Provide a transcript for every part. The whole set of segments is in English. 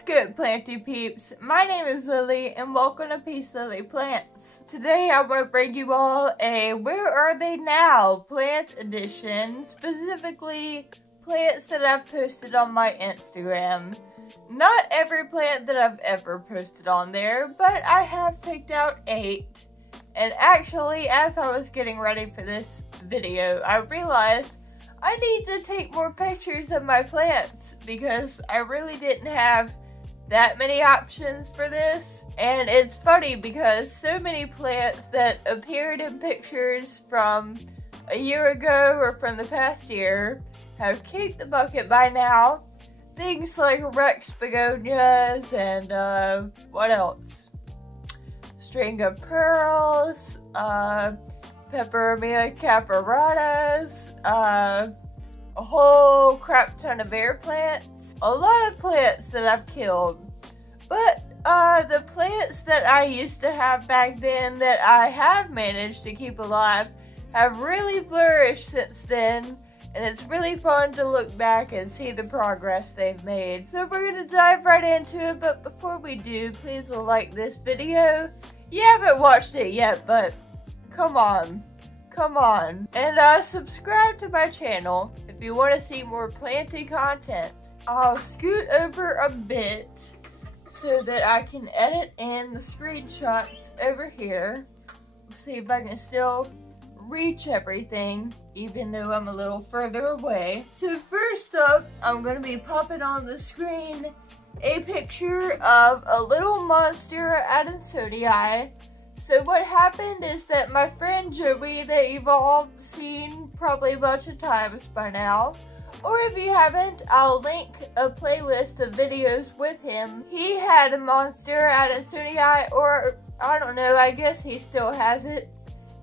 What's good, planty peeps? My name is Lily and welcome to Peace Lily Plants. Today I want to bring you all a Where Are They Now plant edition, specifically plants that I've posted on my Instagram. Not every plant that I've ever posted on there, but I have picked out 8. And actually, as I was getting ready for this video, I realized I need to take more pictures of my plants because I really didn't have that many options for this. And it's funny because so many plants that appeared in pictures from a year ago or from the past year have kicked the bucket by now. Things like Rex Begonias and what else? String of Pearls, Pepperoni caparatas, a whole crap ton of air plants, a lot of plants that I've killed. But the plants that I used to have back then that I have managed to keep alive have really flourished since then, and it's really fun to look back and see the progress they've made. So we're gonna dive right into it, but before we do, please like this video. You haven't watched it yet, but come on, and subscribe to my channel if you want to see more planty content. I'll scoot over a bit so that I can edit in the screenshots over here. See if I can still reach everything, even though I'm a little further away. So first up, I'm going to be popping on the screen a picture of a little monster out in Suny Eye. So what happened is that my friend Joey, that you've all seen probably a bunch of times by now, or if you haven't, I'll link a playlist of videos with him. He had a monster out in Suny Eye, or I don't know, I guess he still has it.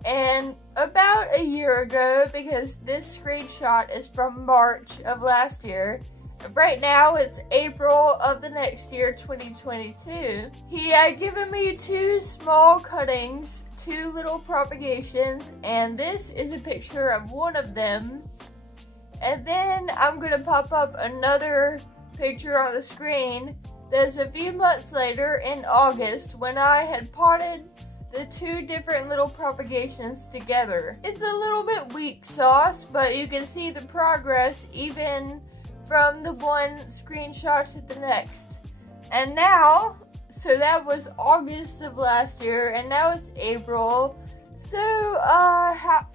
And about a year ago, because this screenshot is from March of last year, right now it's April of the next year, 2022. He had given me 2 small cuttings, 2 little propagations, and this is a picture of one of them. And then I'm gonna pop up another picture on the screen that's a few months later in August when I had potted the 2 different little propagations together. It's a little bit weak sauce, but you can see the progress even from the one screenshot to the next. And now, so that was August of last year, and now it's April. So,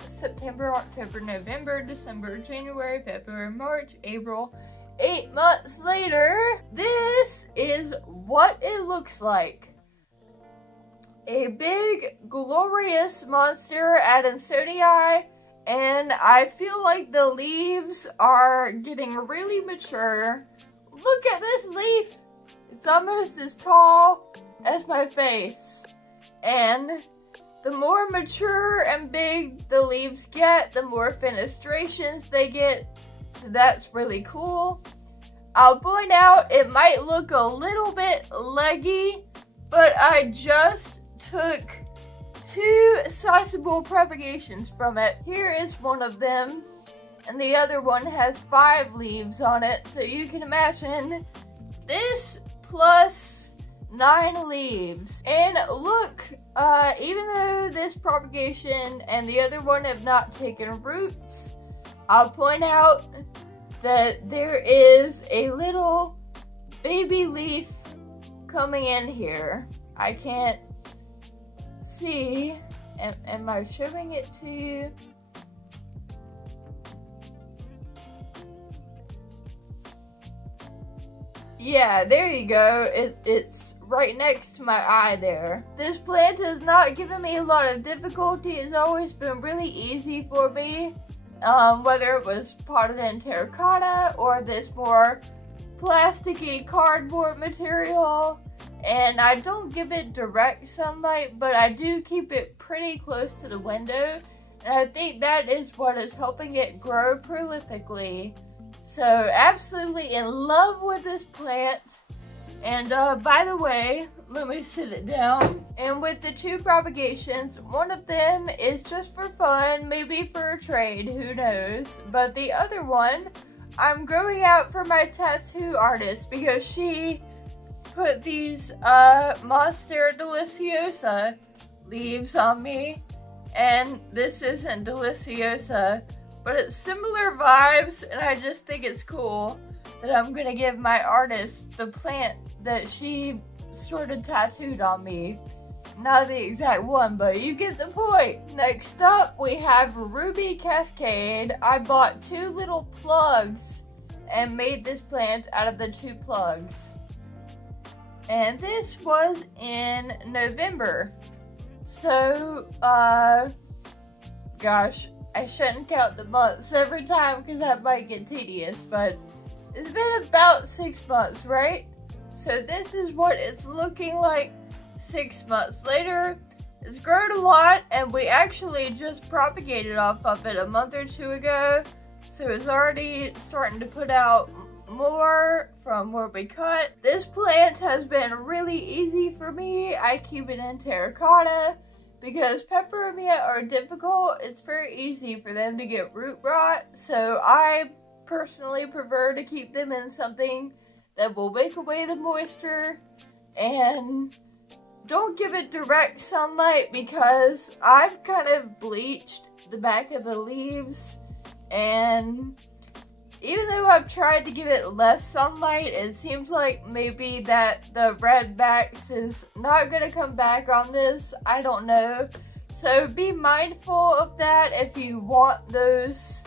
September, October, November, December, January, February, March, April. 8 months later, this is what it looks like. A big, glorious monster out in Suny Eye. And I feel like the leaves are getting really mature. Look at this leaf. It's almost as tall as my face. And the more mature and big the leaves get, the more fenestrations they get. So that's really cool. I'll point out it might look a little bit leggy, but I just took 2 sizable propagations from it. Here is one of them, and the other one has 5 leaves on it, so you can imagine this plus 9 leaves. And look, even though this propagation and the other one have not taken roots, I'll point out that there is a little baby leaf coming in here. I can't see. Am I showing it to you? Yeah, there you go. It's right next to my eye there. This plant has not given me a lot of difficulty. It's always been really easy for me. Whether it was potted in terracotta or this more plasticky cardboard material. And I don't give it direct sunlight, but I do keep it pretty close to the window. And I think that is what is helping it grow prolifically. So absolutely in love with this plant. And by the way, let me sit it down. And with the 2 propagations, one of them is just for fun, maybe for a trade, who knows. But the other one, I'm growing out for my tattoo artist because she put these Monstera Deliciosa leaves on me, and this isn't Deliciosa, but it's similar vibes, and I just think it's cool that I'm gonna give my artist the plant that she sort of tattooed on me. Not the exact one, but you get the point. Next up, we have Ruby Cascade. I bought 2 little plugs and made this plant out of the 2 plugs. And this was in November. So, gosh, I shouldn't count the months every time because that might get tedious, but it's been about 6 months, right? So this is what it's looking like 6 months later. It's grown a lot, and we actually just propagated off of it a month or 2 ago. So it's already starting to put out more from where we cut. This plant has been really easy for me. I keep it in terracotta because peperomia are difficult. It's very easy for them to get root rot. So I personally prefer to keep them in something that will wake away the moisture, and don't give it direct sunlight because I've kind of bleached the back of the leaves, and even though I've tried to give it less sunlight, it seems like maybe that the red backs is not going to come back on this. I don't know. So be mindful of that if you want those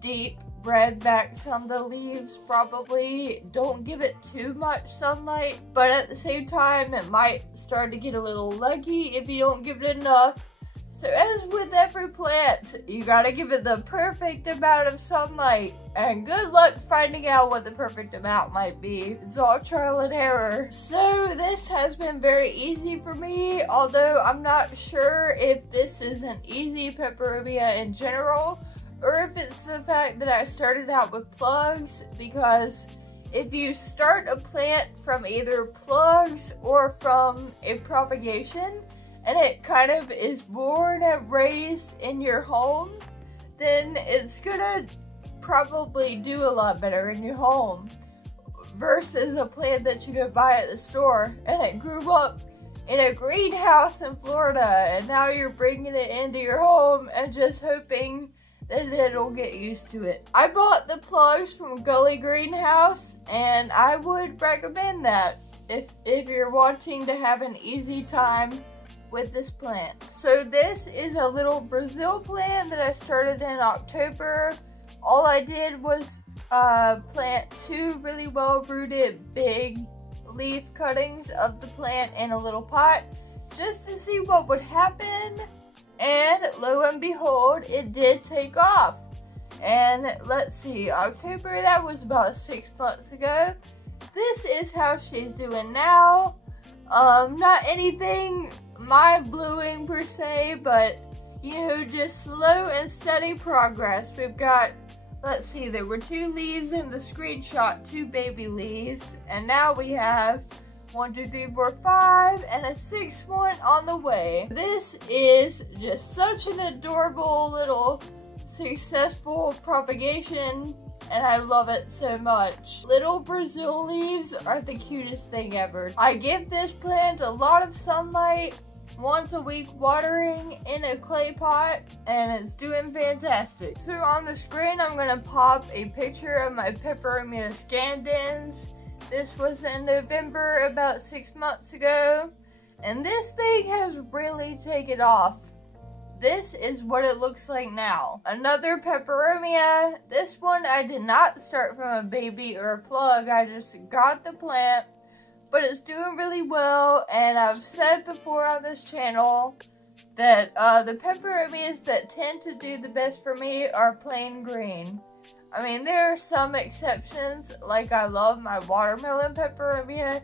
deep red backs on the leaves. Probably don't give it too much sunlight, but at the same time it might start to get a little leggy if you don't give it enough. So as with every plant, you gotta give it the perfect amount of sunlight, and good luck finding out what the perfect amount might be. It's all trial and error. So this has been very easy for me, although I'm not sure if this is an easy peperomia in general, or if it's the fact that I started out with plugs, because if you start a plant from either plugs or from a propagation, and it kind of is born and raised in your home, then it's gonna probably do a lot better in your home versus a plant that you go buy at the store and it grew up in a greenhouse in Florida, and now you're bringing it into your home and just hoping that it'll get used to it. I bought the plugs from Gully Greenhouse, and I would recommend that if you're wanting to have an easy time with this plant. So this is a little Brazil plant that I started in October. All I did was plant 2 really well rooted big leaf cuttings of the plant in a little pot just to see what would happen, and lo and behold, it did take off. And let's see, October, that was about 6 months ago. This is how she's doing now. Not anything mind-blowing per se, but you know, just slow and steady progress. We've got, let's see, there were 2 leaves in the screenshot, 2 baby leaves, and now we have 1, 2, 3, 4, 5, and a 6th one on the way. This is just such an adorable little successful propagation, and I love it so much. Little Brazil leaves are the cutest thing ever. I give this plant a lot of sunlight, once a week watering in a clay pot, and it's doing fantastic. So on the screen, I'm gonna pop a picture of my Pepperoni scandens. This was in November, about 6 months ago, and this thing has really taken off. This is what it looks like now. Another peperomia. This one I did not start from a baby or a plug. I just got the plant, but it's doing really well. And I've said before on this channel that the peperomias that tend to do the best for me are plain green. I mean, there are some exceptions, like I love my watermelon peperomia.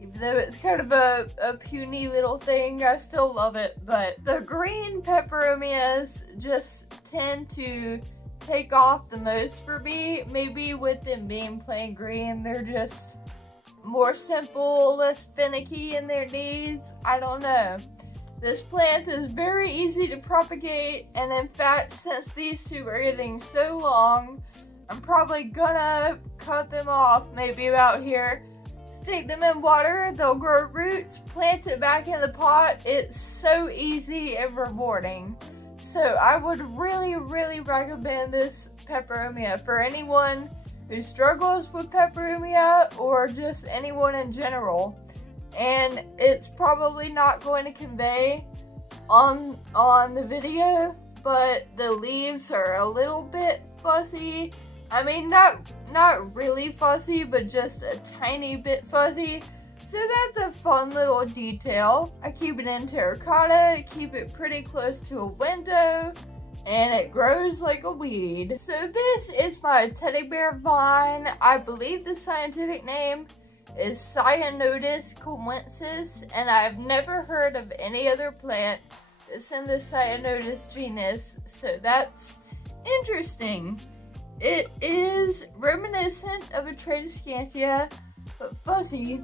Even though it's kind of a puny little thing, I still love it. But the green peperomias just tend to take off the most for me. Maybe with them being plain green, they're just more simple, less finicky in their needs. I don't know. This plant is very easy to propagate, and in fact, since these 2 are getting so long, I'm probably gonna cut them off maybe about here. stick them in water, they'll grow roots, plant it back in the pot. It's so easy and rewarding. So I would really, really recommend this peperomia for anyone who struggles with peperomia or just anyone in general. And it's probably not going to convey on the video, but the leaves are a little bit fuzzy. I mean, not really fuzzy, but just a tiny bit fuzzy. So that's a fun little detail. I keep it in terracotta, keep it pretty close to a window, and it grows like a weed. So this is my teddy bear vine. I believe the scientific name is Cyanotus coensis, and I've never heard of any other plant that's in the Cyanotus genus, so that's interesting. It is reminiscent of a Tradescantia, but fuzzy,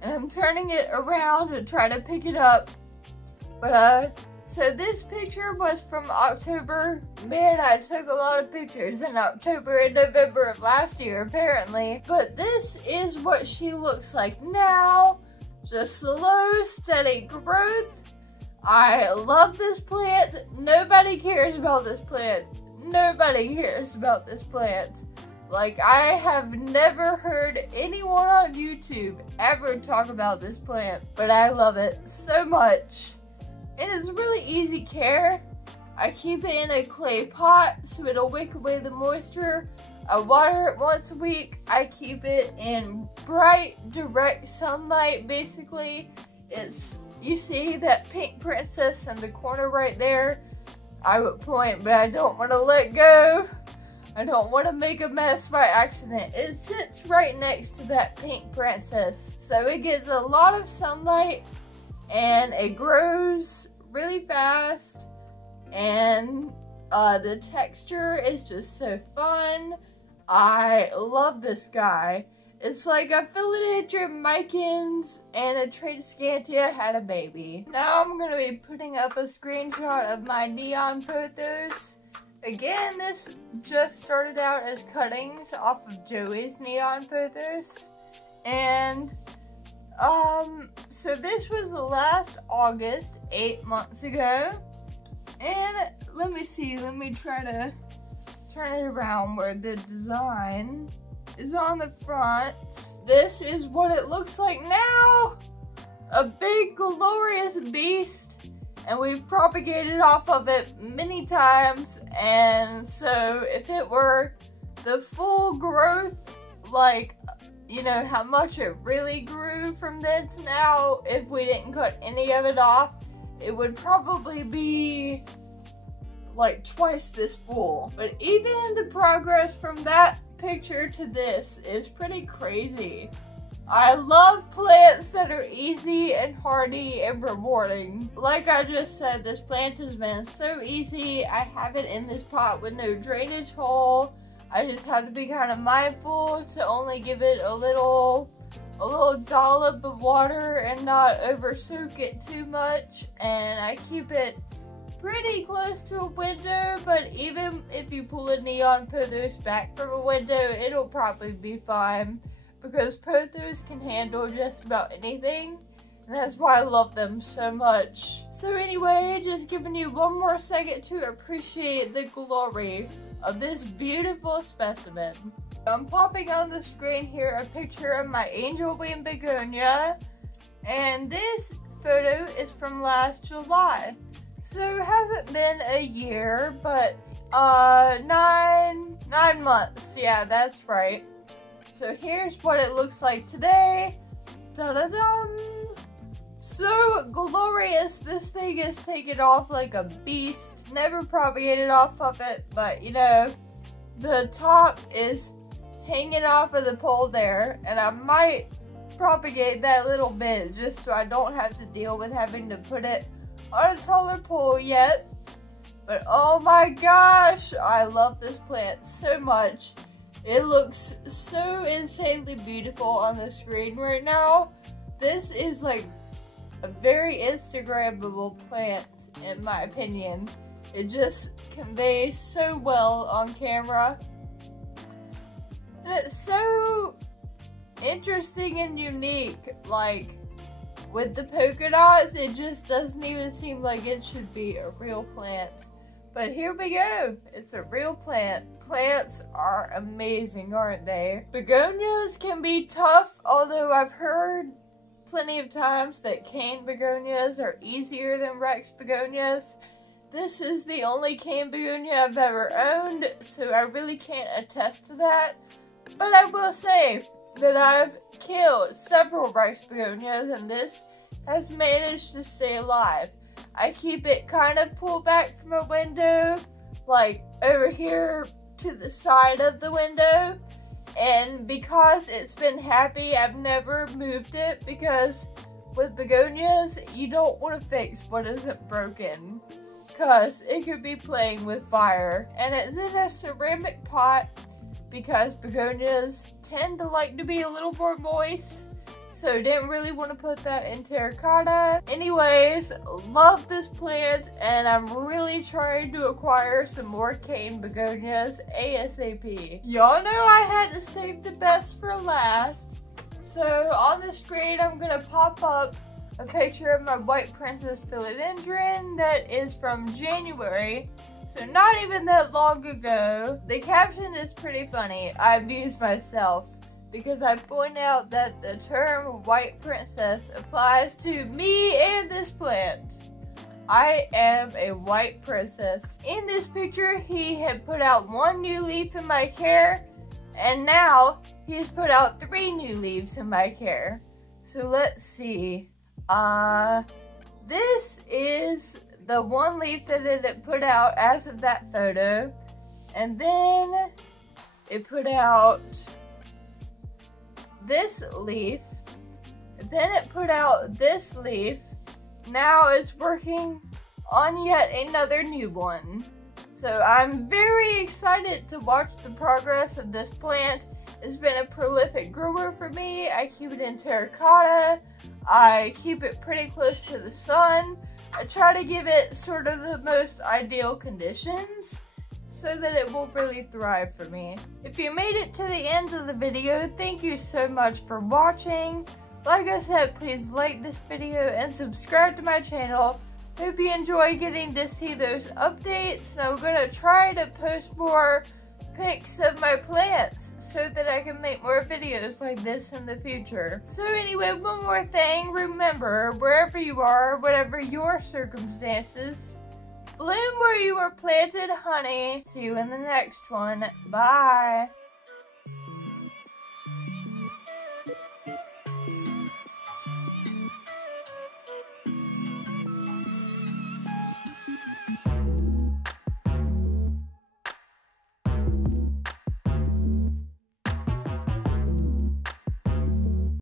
and I'm turning it around to try to pick it up. But so this picture was from October. Man, I took a lot of pictures in October and November of last year, apparently. But this is what she looks like now. Just slow, steady growth. I love this plant. Nobody cares about this plant. Nobody cares about this plant. Like, I have never heard anyone on YouTube ever talk about this plant, but I love it so much. And it's really easy care. I keep it in a clay pot so it'll wick away the moisture. I water it once a week. I keep it in bright, direct sunlight, basically. You see that pink princess in the corner right there? I would point, but I don't want to let go. I don't want to make a mess by accident. It sits right next to that pink princess. So it gets a lot of sunlight and it grows really fast. And the texture is just so fun. I love this guy. It's like a Philadelphian Micans and a Tradescantia had a baby. Now I'm going to be putting up a screenshot of my neon pothos. Again, this just started out as cuttings off of Joey's neon pothos. And, so this was last August, 8 months ago. And let me see, let me try to turn it around where the design is on the front. This is what it looks like now. A big glorious beast, and we've propagated off of it many times. And so if it were the full growth, like, you know, how much it really grew from then to now, if we didn't cut any of it off, it would probably be like twice this full. But even the progress from that picture to this is pretty crazy. I love plants that are easy and hardy and rewarding. Like I just said, this plant has been so easy. I have it in this pot with no drainage hole. I just have to be kind of mindful to only give it a little dollop of water and not over soak it too much. And I keep it pretty close to a window, but even if you pull a neon pothos back from a window, it'll probably be fine, because pothos can handle just about anything, and that's why I love them so much. So anyway, just giving you one more second to appreciate the glory of this beautiful specimen. I'm popping on the screen here a picture of my angel wing begonia, and this photo is from last July. So it hasn't been a year, but 9 months. Yeah, that's right. So here's what it looks like today. Da-da-dum! So glorious. This thing is taken off like a beast. Never propagated off of it, but you know, the top is hanging off of the pole there, and I might propagate that little bit just so I don't have to deal with having to put it on a taller pole yet. But oh my gosh, I love this plant so much. It looks so insanely beautiful on the screen right now. This is like a very Instagrammable plant in my opinion. It just conveys so well on camera. And it's so interesting and unique. Like, with the polka dots, it just doesn't even seem like it should be a real plant. But here we go. It's a real plant. Plants are amazing, aren't they? Begonias can be tough, although I've heard plenty of times that cane begonias are easier than Rex begonias. This is the only cane begonia I've ever owned, so I really can't attest to that. But I will say that I've killed several Rex begonias, and this has managed to stay alive. I keep it kind of pulled back from a window, like over here to the side of the window. And because it's been happy, I've never moved it, because with begonias, you don't want to fix what isn't broken, because it could be playing with fire. And it's in a ceramic pot, because begonias tend to like to be a little more moist. So didn't really want to put that in terracotta. Anyways, love this plant, and I'm really trying to acquire some more cane begonias ASAP. Y'all know I had to save the best for last. So on the screen, I'm gonna pop up a picture of my white princess philodendron that is from January. So not even that long ago. The caption is pretty funny. I amused myself, because I point out that the term white princess applies to me and this plant. I am a white princess. In this picture, he had put out 1 new leaf in my care, and now he's put out 3 new leaves in my care. So let's see. This is the 1 leaf that it had put out as of that photo, and then it put out this leaf, then it put out this leaf. Now it's working on yet another new one. So I'm very excited to watch the progress of this plant. It's been a prolific grower for me. I keep it in terracotta. I keep it pretty close to the sun. I try to give it sort of the most ideal conditions, so that it will really thrive for me. If you made it to the end of the video, thank you so much for watching. Like I said, please like this video and subscribe to my channel. Hope you enjoy getting to see those updates, and I'm gonna try to post more pics of my plants so that I can make more videos like this in the future. So anyway, one more thing, remember, wherever you are, whatever your circumstances, bloom where you were planted, honey. See you in the next one. Bye.